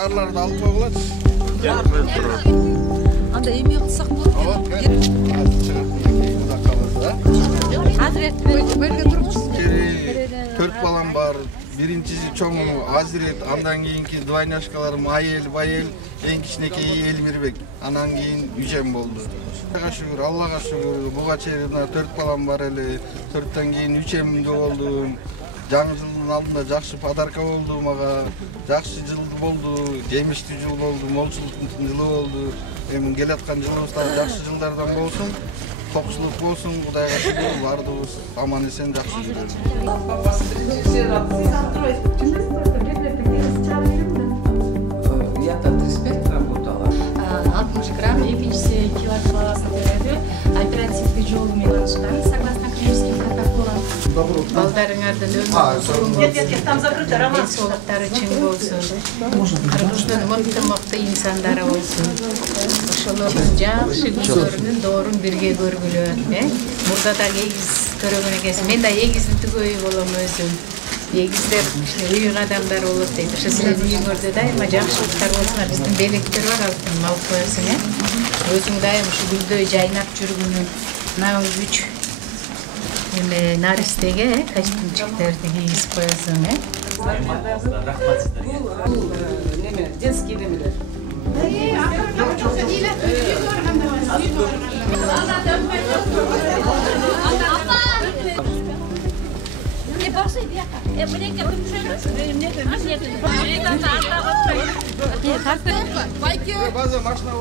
Çağrıları da alıp koyulat. Anda emeği kılsak bolot. Hazret böyle durmuş. 4 balam var. Birincisi çoğunu Hazret, andan keyinki dvaynaşkalarım Ayel, Bayel, en kiçinekeyi Elmirbek. Anan keyin Yücem boldu. Allah'a şükür, buga çeyrine 4 balam var hele. 4'ten keyin Yücem'de oldum. Жаңы жылдын алдында жакшы подарка болду мага. Жакшы жыл болду, жемиштүү жыл болду, молчулуктун жылы болду. Эми келаткан жылыбыз да жакшы жылдардан болсун. Токчулук болсун, Кудайга шүгүр, баардыгыбыз аман эсен жакшы жүрөлү. Я там 35 работала. 60 грамм, экинчиси кило баласын береді. Оперативдік жолы менен шыққан, согласно клиническим протоколам. Балдарыңардын денсаулыктары чың болсун. Кыргыздын мыкты инсандары болсун. Ошолордун жакшы күндөрүнүн доорун бирге көргүлө. Мурда да эгиз көрөгөн экенсиң. Мен да эгиздин түгөйү болом өзүм. Егиздер үйүн адамдар болот дейт. Ошо силердин үйүңөрдө дайыма жакшылыктар болсун. Биздин белектер бар, алтын алып коесуң, өзүң дайым ушу гүлдөй жайнап жүргүнү, мына күч эме наристеге костюмчиктерди кийгизип коесуң, Бул неме, детский немелер. Bazen maşına